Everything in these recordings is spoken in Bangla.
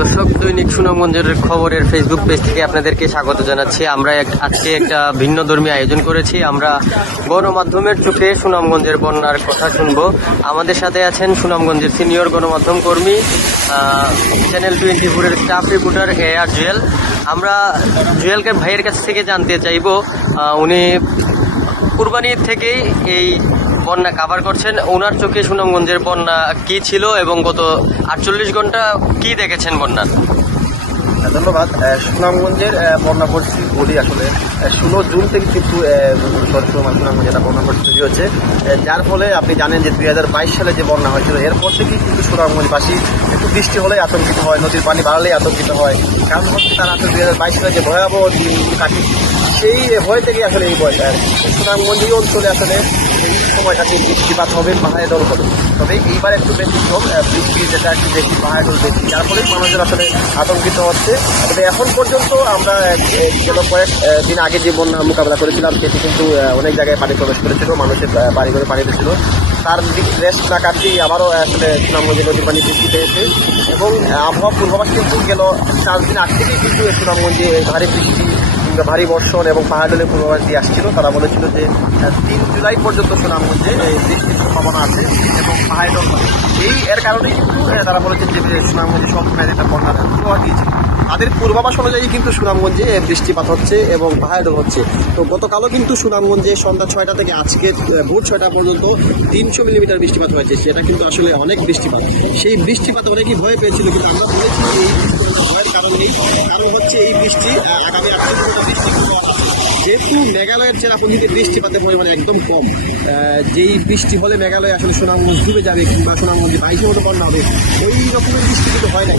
দর্শক, দৈনিক সুনামগঞ্জের খবরের ফেসবুক পেজ থেকে আপনাদেরকে স্বাগত জানাচ্ছি। আমরা আজকে একটা ভিন্ন ধর্মী আয়োজন করেছি। আমরা গণমাধ্যমের চোখে সুনামগঞ্জের বন্যার কথা শুনবো। আমাদের সাথে আছেন সুনামগঞ্জের সিনিয়র গণমাধ্যম কর্মী, চ্যানেল 24-এর স্টাফ রিপোর্টার AR জুয়েল। আমরা জুয়েলকে ভাইয়ের কাছ থেকে জানতে চাইব, উনি কুরবানির থেকেই এই বন্যা কাভার করছেন। ওনার চোখে সুনামগঞ্জের বন্যা কি ছিল এবং গত 48 ঘন্টা কি দেখেছেন বন্যার? ধন্যবাদ। সুনামগঞ্জের বন্যা পরিস্থিতি বলি, আসলে 16 জুন থেকে কিন্তু সুনামগঞ্জে একটা বন্যা পরিস্থিতি হচ্ছে, যার ফলে আপনি জানেন যে 2022 সালে যে বন্যা হয়েছিল এরপর থেকেই কিন্তু সুনামগঞ্জবাসী একটু বৃষ্টি হলেই আতঙ্কিত হয়, নদীর পানি বাড়লেই আতঙ্কিত হয়। কারণ হচ্ছে তারা আসলে 2022 সালে যে ভয়াবহ দিন কাটি, সেই ভয় থেকেই আসলে এই ভয়। সুনামগঞ্জ এই অঞ্চলে আসলে এই সময়টাতে বৃষ্টিপাত হবে, পাহাড়ে দল হবে। তবে এইবার একটু বেশি কম বৃষ্টি, যেটা একটু বেশি পাহাড় দল বেশি, যার ফলে মানুষজন আসলে আতঙ্কিত হচ্ছে। তবে এখন পর্যন্ত আমরা গেল কয়েক দিন আগে যে বন্যা মোকাবেলা করেছিলাম সেটি কিন্তু অনেক জায়গায় পানি প্রবেশ করেছিল, মানুষের বাড়ি ঘরে পানি দিয়েছিল। তার রেস্ট না কাটতেই আবারও আসলে সুনামগঞ্জে নদীর পানি বৃদ্ধি পেয়েছে এবং আবহাওয়া পূর্বাভাস কিন্তু গেল 4 দিন আগ থেকেই কিন্তু সুনামগঞ্জে ভারী বৃষ্টি, ভারী বর্ষণ এবং পাহাড় ডলের পূর্বাভাস দিয়ে আসছিল। তারা বলেছিল যে 3 জুলাই পর্যন্ত সুনামগঞ্জে বৃষ্টির সম্ভাবনা আছে এবং পাহাড় ডল এর কারণেই কিন্তু তারা বলেছেন যে সুনামগঞ্জে সব সময় একটা বন্যার পূর্বাভাস দিয়েছিল। তাদের পূর্বাভাস অনুযায়ী কিন্তু সুনামগঞ্জে বৃষ্টিপাত হচ্ছে এবং পাহাড় ডল হচ্ছে। তো গতকালও কিন্তু সুনামগঞ্জে সন্ধ্যা 6টা থেকে আজকে ভোর 6টা পর্যন্ত 300 মিলিমিটার বৃষ্টিপাত হয়েছে। সেটা কিন্তু আসলে অনেক বৃষ্টিপাত। সেই বৃষ্টিপাতে অনেকেই ভয় পেয়েছিল, কিন্তু আমরা বলেছি এই ভয়ের কারণ নেই। কারণ হচ্ছে এই বৃষ্টি আগামী 8 ঘন্টা বৃষ্টি যেহেতু মেঘালয়ের চেরাপুঞ্জিতে বৃষ্টিপাতের পরিমাণ একদম কম, যেই বৃষ্টি হলে মেঘালয় আসলে সুনামগঞ্জ ডুবে যাবে কিংবা সুনামগঞ্জে 22 মতো বন্যা হবে, ওই রকমের বৃষ্টি কিন্তু হয় না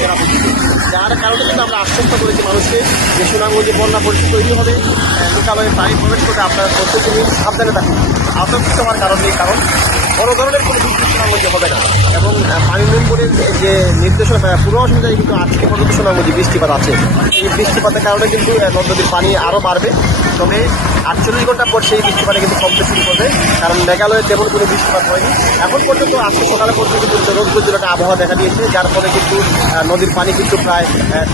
চেরাপুঞ্জিতে। যার কারণে কিন্তু আমরা আশ্বস্ত করেছি মানুষকে যে সুনামগঞ্জে বন্যা পরিস্থিতি তৈরি হবে, লোকালয়ে পানি প্রবেশ করতে আপনারা প্রত্যেক দিন সাবধানে থাকুন। আতঙ্কিত হওয়ার কারণ নেই, কারণ বড় ধরনের কোনো বৃষ্টি সুনামগঞ্জে হবে না। এবং পানি উন্নয়ন বোর্ডের যে নির্দেশনা পূর্বাভাস অনুযায়ী কিন্তু আজকে পর্যন্ত সুনামগঞ্জে বৃষ্টিপাত আছে। এই বৃষ্টিপাতের কারণে কিন্তু নদীর পানি আরও বাড়বে। তবে 48 ঘন্টা পর সেই বৃষ্টিপাতে কিন্তু কমতে শুরু করবে, কারণ মেঘালয়ে তেমন কোনো বৃষ্টিপাত হয়নি এখন পর্যন্ত। আজকে সকালে পর্যন্ত কিন্তু রোদ্দুর জেলাটা আবহাওয়া দেখা দিয়েছে, যার ফলে কিন্তু নদীর পানি কিন্তু প্রায়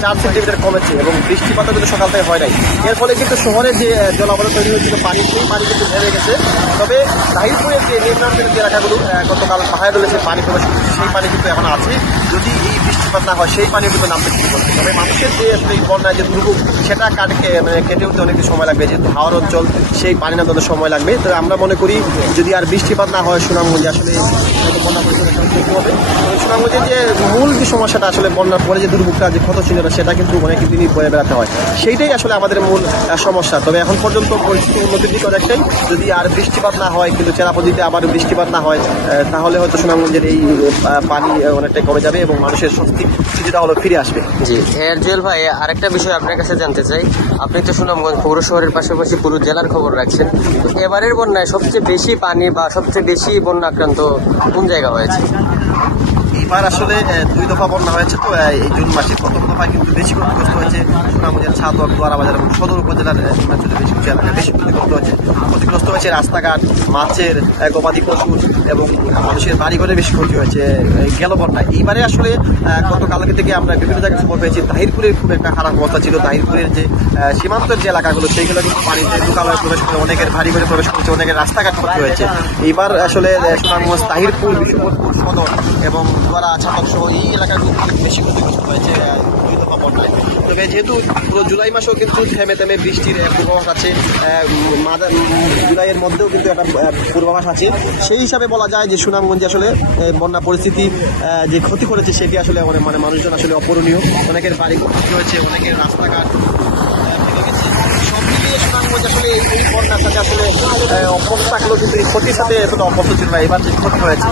4 সেন্টিমিটার কমেছে এবং বৃষ্টিপাতও কিন্তু সকাল থেকে হয় নাই। এর ফলে কিন্তু শহরে যে জলাবদ্ধ তৈরি হয়েছিল পানি, সেই পানি কিন্তু ভেঙে গেছে। তবে তাহিরপুরের যে নিম্নাঞ্চলের যে এলাকাগুলো গতকাল পাহাড় ডলেছে পানি প্রবেশ করছে, সেই পানি কিন্তু এখন আছে। যদি এই বৃষ্টিপাত না হয় সেই পানি কিন্তু নামতে শুরু করছে। তবে মানুষের যে আসলে এই বন্যায় যে দুর্ভোগ, সেটা কেটে উঠতে অনেক সময় লাগবে, যেহেতু হাওড় অঞ্চল, সেই পানি না তাদের সময় লাগবে। তবে আমরা মনে করি যদি আর বৃষ্টিপাত না হয় সুনামগঞ্জে আসলে বন্যা পরিস্থিতি সৃষ্টি হবে। সুনামগঞ্জের যে মূল যে সমস্যাটা আসলে বন্যার পরে যে দুর্ভোগটা, যে ক্ষত ছিল, সেটা কিন্তু অনেক দিনই বয়ে বেড়াতে হয়, সেইটাই আসলে আমাদের মূল সমস্যা। তবে এখন পর্যন্ত পরিস্থিতি উন্নতির দিকে অনেকটাই। যদি আর বৃষ্টিপাত না হয়, কিন্তু চেরাপুঞ্জিতে আবার বৃষ্টিপাত না হয়, তাহলে হয়তো সুনামগঞ্জের এই পানি অনেকটাই কমে যাবে এবং মানুষের স্বস্তি কিছুটা হলো ফিরে আসবে। জি জুয়েল ভাই, আরেকটা বিষয় আপনার কাছে জানতে চাই। আপনি তো সুনামগঞ্জ পৌর শহরের পাশাপাশি পুরো জেলার খবর রাখছেন। তো এবারের বন্যায় সবচেয়ে বেশি পানি বা সবচেয়ে বেশি বন্যা আক্রান্ত কোন জায়গা হয়েছে? এইবার আসলে 2 দফা বন্যা হয়েছে। তো এই জুন মাসে প্রথম দফায় কিন্তু বেশি ক্ষতিগ্রস্ত হয়েছে সুনামগঞ্জের ছাতক, দোয়ারাবাজার এবং সদর উপজেলার সীমাঞ্চলে বেশি কিছু এলাকা বেশি ক্ষতিগ্রস্ত হয়েছে। রাস্তাঘাট, মাছের, গবাদি পশুর এবং মানুষের বাড়িঘরে বেশি ক্ষতি হয়েছে গেল বন্যায়। এইবারে আসলে গতকালকে থেকে আমরা বিভিন্ন জায়গায় খবর পেয়েছি তাহিরপুরের খুব একটা খারাপ অবস্থা ছিল। তাহিরপুরের যে সীমান্তের যে এলাকাগুলো, সেইগুলো কিন্তু পানিতে লোকালয়ে প্রবেশ করে, অনেকের বাড়ি ঘরে প্রবেশ করেছে, অনেকের রাস্তাঘাট ক্ষতি হয়েছে। এইবার আসলে সুনামগঞ্জ, তাহিরপুর, বিশ্বপুর সদর এবং ছাতক সহ এই এলাকাগুলো বেশি ক্ষতিগ্রস্ত হয়েছে 2 দফা বন্যায়। তবে যেহেতু পুরো জুলাই মাসেও কিন্তু থেমে থেমে বৃষ্টির পূর্বাভাস আছে, জুলাইয়ের মধ্যেও কিন্তু একটা পূর্বাভাস আছে, সেই হিসাবে বলা যায় যে সুনামগঞ্জে আসলে বন্যা পরিস্থিতি যে ক্ষতি করেছে সেটি আসলে মানে মানুষজন আসলে অপূরণীয়। অনেকের বাড়ি ক্ষতি হয়েছে, অনেকের রাস্তাঘাট ভেঙে গেছে। সব মিলিয়ে সুনামগঞ্জ আসলে এই বন্যার সাথে আসলে অভ্যস্ত থাকলেও কিন্তু এই ক্ষতির সাথে এতটা অভ্যস্ত ছিল না। এবার যে ক্ষতি হয়েছে